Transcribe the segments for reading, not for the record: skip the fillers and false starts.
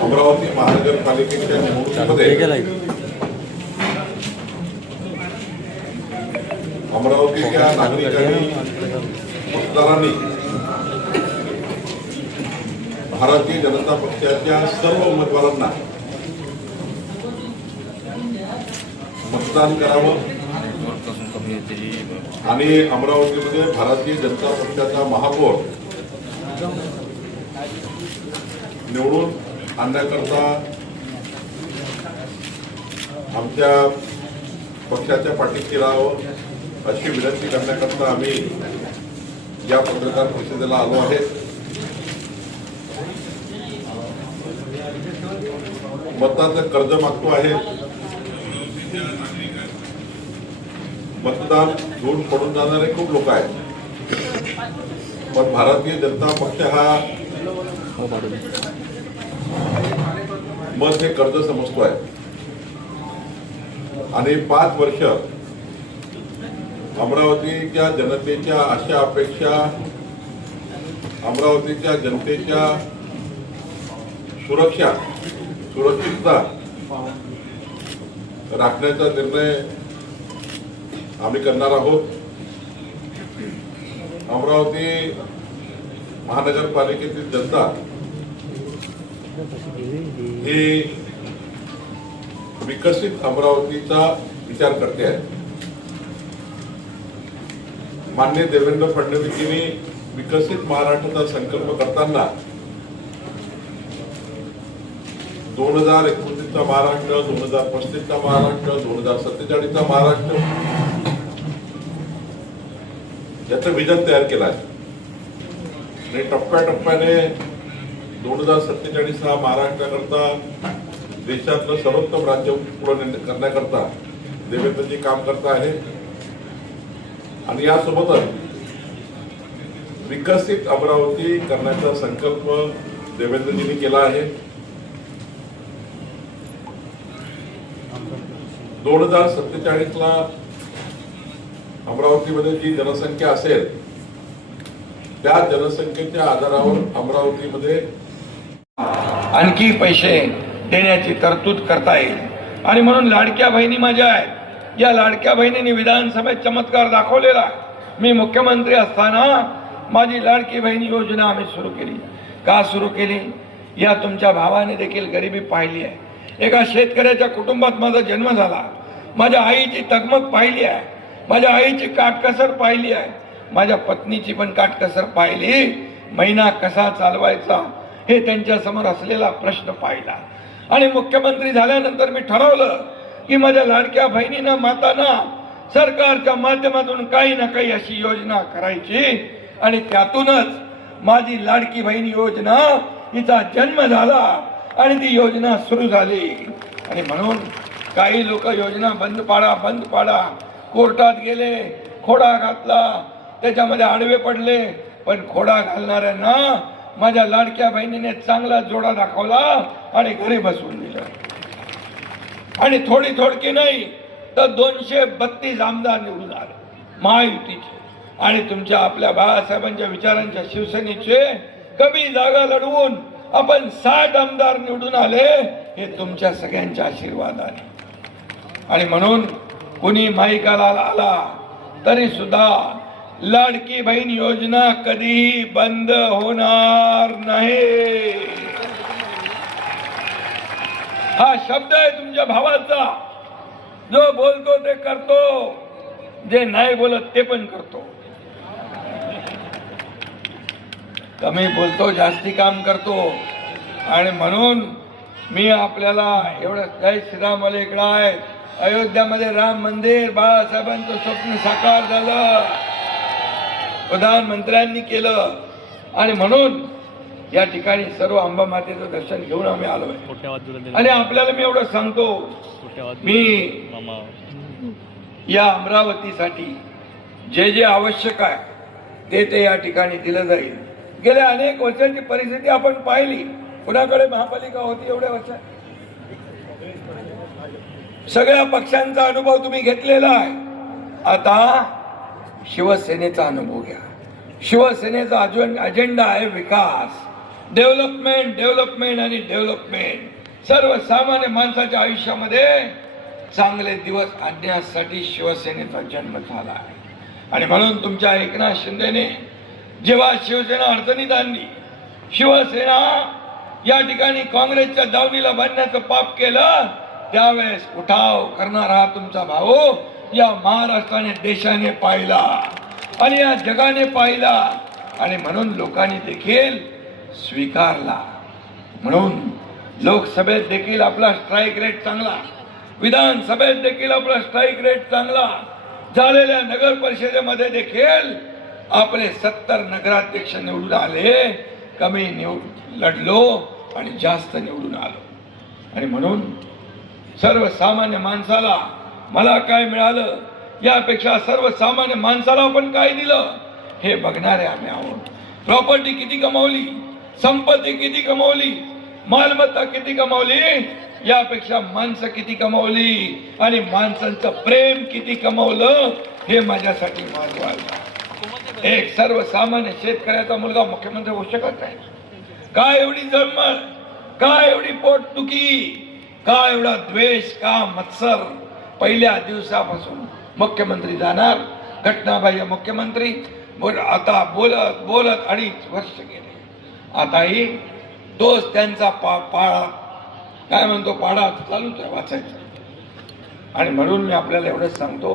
अमरावती महानगरपालिकेच्या निवडणुकीमध्ये अमरावतीच्या नागरिकांनी मतदारांनी भारतीय जनता पक्षाच्या सर्व उमेदवारांना मतदान करावं आणि अमरावतीमध्ये भारतीय जनता पक्षाचा महापौर निवडून आणण्याकरता आमच्या पक्षाच्या पाठीशी राहावं अशी विनंती करण्याकरता आम्ही या पत्रकार परिषदेला आलो आहे। मताचं कर्ज मागतो आहे, मतदान घेऊन पडून जाणारे खूप लोक आहेत, पण भारतीय जनता पक्ष हा मत हे कर्ज समजतो आहे आणि 5 वर्ष अमरावतीच्या जनतेच्या आशा अपेक्षा, अमरावतीच्या जनतेच्या सुरक्षितता राखण्याचा निर्णय आम्ही करणार आहोत। अमरावती महानगरपालिकेतील जनता ही विकसित अमरावतीचा विचार करते आहे। माननीय देवेंद्र फडणवीसजींनी विकसित महाराष्ट्राचा संकल्प करताना 2029चा महाराष्ट्र, 2035चा महाराष्ट्र, 2047चा महाराष्ट्र याचं विजन तयार केलं आहे आणि टप्प्याटप्प्याने 2047 हा महाराष्ट्राकरता देशातलं सर्वोत्तम राज्य पुढे करण्याकरता देवेंद्रजी काम करत आहे आणि यासोबतच विकसित अमरावती करण्याचा संकल्प देवेंद्रजींनी केला आहे। 2047ला अमरावतीमध्ये जी जनसंख्या असेल त्या जनसंख्येच्या आधारावर अमरावतीमध्ये आणखी पैसे देण्याची तरतूद करता येईल आणि म्हणून लाडक्या बहिणी माझ्या आहेत, या लाडक्या बहिणींनी विधानसभेत चमत्कार दाखवलेला। मी मुख्यमंत्री असताना माझी लाडकी बहिणी योजना आम्ही सुरू केली। का सुरू केली? या तुमच्या भावाने देखील गरिबी पाहिली आहे। एका शेतकऱ्याच्या कुटुंबात माझा जन्म झाला, माझ्या आईची तगमग पाहिली आहे, माझ्या आईची काटकसर पाहिली आहे, माझ्या पत्नीची पण काटकसर पाहिली, महिना कसा चालवायचा हे त्यांच्या समोर असलेला प्रश्न पाहिला आणि मुख्यमंत्री झाल्यानंतर मी ठरवलं की माझ्या लाडक्या बहिणींना, मातांना सरकारच्या माध्यमातून काही ना काही अशी योजना करायची आणि त्यातूनच माझी लाडकी बहीण योजना हिचा जन्म झाला आणि ती योजना सुरू झाली। आणि म्हणून काही लोक योजना बंद पाडा कोर्टात गेले, खोडा घातला, त्याच्यामध्ये आडवे पडले, पण खोडा घालणाऱ्यांना माझ्या लाडक्या बहिणीने चांगला जोडा दाखवला आणि घरी बसवून दिलं आणि थोडकी नाही तर 232 आमदार निवडून आले महायुतीचे आणि तुमच्या आपल्या बाळासाहेबांच्या विचारांच्या शिवसेनेचे कमी जागा लढवून आपण 60 आमदार निवडून आले, हे तुमच्या सगळ्यांच्या आशीर्वादाने। आणि म्हणून कुणी माईकाला आला तरी सुद्धा लाडकी बहीण योजना कधीही बंद होणार नाही, हा शब्द आहे तुमच्या भावाचा। जो बोलतो ते करतो, जे नाही बोलत ते पण करतो। कमी बोलतो, जास्ती काम करतो आणि म्हणून मी आपल्याला एवढं जय श्रीराम इकडं आहे। अयोध्यामध्ये राम मंदिर बाळासाहेबांचं स्वप्न साकार झालं, प्रधानमंत्र्यांनी केलं आणि म्हणून या ठिकाणी सर्व अंबा मातेचं दर्शन घेऊन आम्ही आलोय। आणि आपल्याला मी एवढं सांगतो, मी या अमरावतीसाठी जे जे आवश्यक आहे ते या ठिकाणी दिलं जाईल। गेल्या अनेक वर्षांची परिस्थिती आपण पाहिली, कुणाकडे महापालिका होती एवढ्या वर्षात? सगळ्या पक्षांचा अनुभव तुम्ही घेतलेला आहे। आता शिवसेनेचा अनुभव घ्या। शिवसेनेचा अजेंडा आहे विकास, डेव्हलपमेंट डेव्हलपमेंट आणि डेव्हलपमेंट सर्वसामान्य माणसाच्या आयुष्यामध्ये चांगले दिवस आणण्यासाठी शिवसेनेचा जन्म झाला आहे. आणि म्हणून तुमच्या एकनाथ शिंदेने जेव्हा शिवसेना अडचणीत आणली, शिवसेना या ठिकाणी काँग्रेसच्या दावणीला बांधण्याचं पाप केलं, त्यावेळेस उठाव करणारा तुमचा भाऊ या महाराष्ट्राने देशाने पाहिला आणि या जगाने पाहिला. आणि म्हणून लोकांनी देखील स्वीकारला. म्हणून लोकसभेत देखील आपला स्ट्राईक रेट चांगला, विधानसभेत देखील आपला स्ट्राईक रेट चांगला, झालेल्या नगर परिषदेमध्ये देखील आपले 70 नगराध्यक्ष निवडून आले, कमी लढलो आणि जास्त निवडून आलो. आणि म्हणून सर्वसामान्य माणसाला मला काय मिळालं यापेक्षा सर्वसामान्य माणसाला आपण काय दिलं हे बघणारे आम्ही आहोत. प्रॉपर्टी किती कमावली, संपत्ती किती कमावली, मालमत्ता किती कमावली, यापेक्षा माणसं किती कमावली आणि माणसांचं प्रेम किती कमावलं हे माझ्यासाठी महत्वाचं. एक सर्वसामान्य शेतकऱ्याचा मुलगा मुख्यमंत्री होऊ शकत नाही. काय एवढी जळमळ, काय एवढी पोटदुखी, का एवढा द्वेष, का मत्सर. पहिल्या दिवसापासून मुख्यमंत्री जाणार, घटनाबाह्य मुख्यमंत्री, आता बोलत बोलत 2.5 वर्ष गेले. आताही तोच त्यांचा पाळा काय म्हणतो, पाडा चालूच आहे वाचायचा. आणि म्हणून मी आपल्याला एवढंच सांगतो,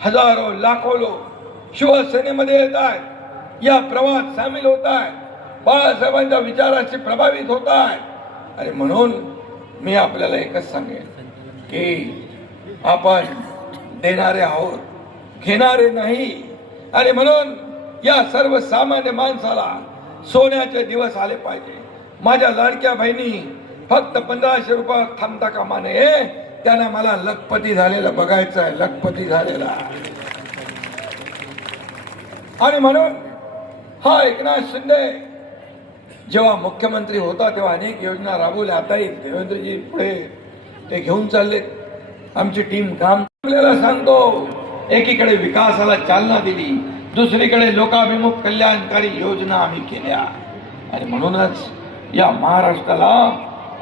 हजारो लाखो लोक शिवसेनेमध्ये येत आहेत, या प्रवाहात सामील होत आहेत, बाळासाहेबांच्या विचाराशी प्रभावित होत आहेत. आणि म्हणून मी आपल्याला एकच सांगेन की आपण देणारे आहोत, घेणारे नाही. आणि म्हणून या सर्वसामान्य माणसाला सोन्याचे दिवस आले पाहिजे. माझ्या लाडक्या बहिणी फक्त 1500 रुपये थांबता कामा नये, त्यांना मला लखपती झालेलं बघायचं आहे, लखपती झालेला. आणि म्हणून हा एकनाथ शिंदे जेव्हा मुख्यमंत्री होता तेव्हा अनेक योजना राबवल्या. आताही देवेंद्रजी पुढे ते घेऊन चाललेत. आमची टीम काम आपल्याला सांगतो, एकीकडे विकासाला चालना दिली, दुसरीकडे लोकाभिमुख कल्याणकारी योजना आम्ही केल्या. आणि म्हणूनच या महाराष्ट्राला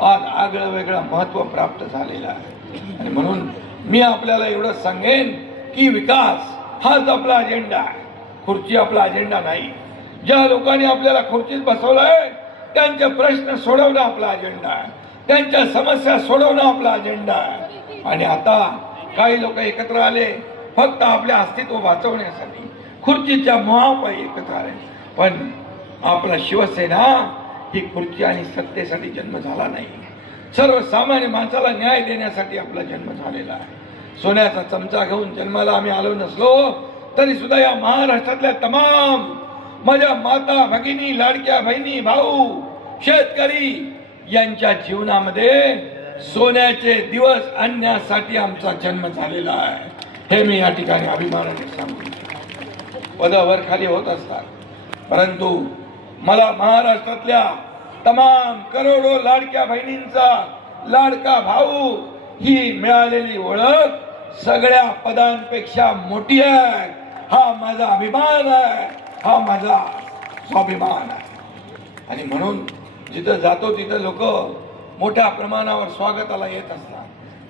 आज आगळं वेगळं महत्व प्राप्त झालेलं आहे. आणि म्हणून मी आपल्याला एवढं सांगेन की विकास हाच आपला अजेंडा आहे, खुर्ची आपला अजेंडा नाही. ज्या लोकांनी आपल्याला खुर्चीत बसवलंय त्यांचे प्रश्न सोडवणं आपला अजेंडा आहे, त्यांच्या समस्या सोडवणं आपला अजेंडा आहे. आणि आता काही लोक एकत्र आले फक्त आपले अस्तित्व वाचवण्यासाठी, खुर्चीच्या मोहापायी एकत्र आले. पण आपला शिवसेना ही खुर्ची आणि सत्तेसाठी जन्म झाला नाही, सर्वसामान्य माणसाला न्याय देण्यासाठी आपला जन्म झालेला आहे. सोन्याचा चमचा घेऊन जन्माला आम्ही आलो नसलो तरी सुद्धा या महाराष्ट्रातल्या तमाम माझ्या माता भगिनी, लाडक्या बहिणी, भाऊ, शेतकरी यांच्या जीवनामध्ये सोन्याचे दिवस आणण्यासाठी आमचा जन्म झालेला आहे, हे मी या ठिकाणी अभिमानाने सांगतो. पदावर खाली होत असतात, परंतु मला महाराष्ट्रातल्या तमाम करोडो लाडक्या बहिणींचा लाडका भाऊ ही मिळालेली ओळख सगळ्या पदांपेक्षा मोठी आहे. हा माझा अभिमान आहे, हा माझा स्वाभिमान आहे. आणि म्हणून जिथं जातो तिथं लोक मोठ्या प्रमाणावर स्वागताला येत असतात,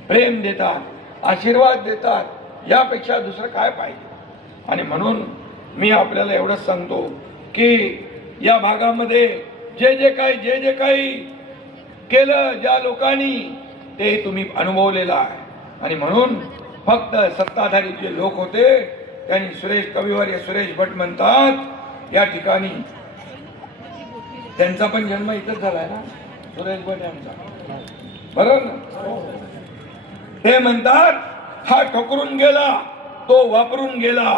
प्रेम देतात, आशीर्वाद देतात. यापेक्षा दुसरं काय पाहिजे. आणि म्हणून मी आपल्याला एवढंच सांगतो की या भागामध्ये जे जे काही केलं ज्या लोकांनी ते तुम्ही अनुभवलेलं आहे. आणि म्हणून फक्त सत्ताधारी जे लोक होते त्यांनी सुरेश कविवर्य सुरेश भट म्हणतात या ठिकाणी त्यांचा पण जन्म इथंच झालाय ना, सुरेश भट यांचा, बरोबर ना. ते म्हणतात हा ठोकरून गेला तो वापरून गेला,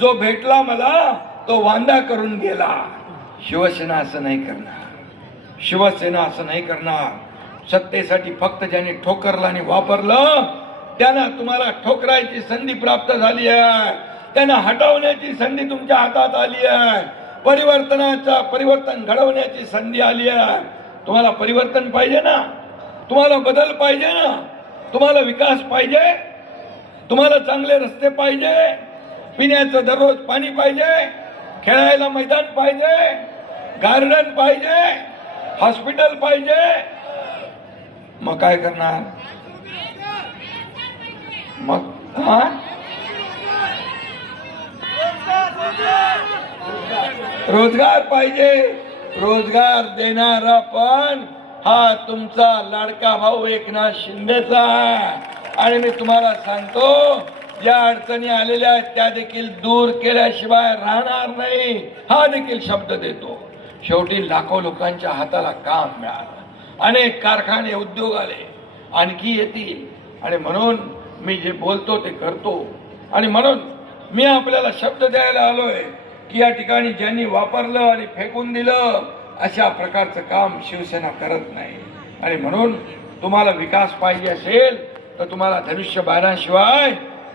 जो भेटला मला तो वांदा करून गेला. शिवसेना असं नाही करणार, शिवसेना असं नाही करणार. सत्तेसाठी फक्त ज्यांनी ठोकरलं आणि वापरलं त्यांना तुम्हाला ठोकरायची संधी प्राप्त झाली आहे, त्यांना हटवण्याची संधी तुमच्या हातात आली आहे, परिवर्तन घडवण्याची संधी आली आहे. तुम्हाला परिवर्तन पाहिजे ना, तुम्हाला बदल पाहिजे ना, तुम्हाला विकास पाहिजे, तुम्हाला चांगले रस्ते पाहिजे, पिण्याचं दररोज पाणी पाहिजे, खेळायला मैदान पाहिजे, गार्डन पाहिजे, हॉस्पिटल पाहिजे, मग काय करणार? मग हा रोजगार पाहिजे, रोजगार देणारा पण हा तुमचा लाडका भाऊ एकनाथ शिंदेचा आहे. आणि मी तुम्हाला सांगतो, ज्या अडचणी आलेल्या आहेत त्या देखील दूर केल्याशिवाय राहणार नाही, हा देखील शब्द देतो. शेवटी लाखो लोकांच्या हाताला काम मिळालं, अनेक कारखाने उद्योग आले, आणखी येतील. आणि म्हणून मी जे बोलतो ते करतो. आणि म्हणून मी आपल्याला शब्द द्यायला आलोय की या ठिकाणी ज्यांनी वापरलं आणि फेकून दिलं अशा प्रकारचं काम शिवसेना करत नाही. आणि म्हणून तुम्हाला विकास पाहिजे असेल तर तुम्हाला धनुष्यबाणाशिवाय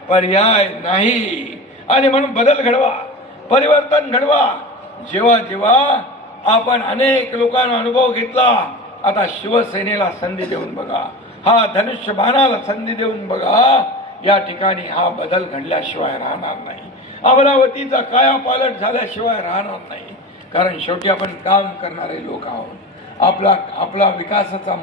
पर्याय नाही. आणि म्हणून बदल घडवा, परिवर्तन घडवा. जेव्हा जेव्हा आपण अनेक लोकांना अनुभव घेतला, आता शिवसेनेला संधी देऊन बघा, हा धनुष्यबाणाला संधी देऊन बघा. या ठिकाणी हा बदल घडल्याशिवाय राहणार नाही, अमरावतीचा कायापालट झाल्याशिवाय राहणार नाही. कारण शेवटी आपण काम करणारे लोक आहोत. आपला विकासाचा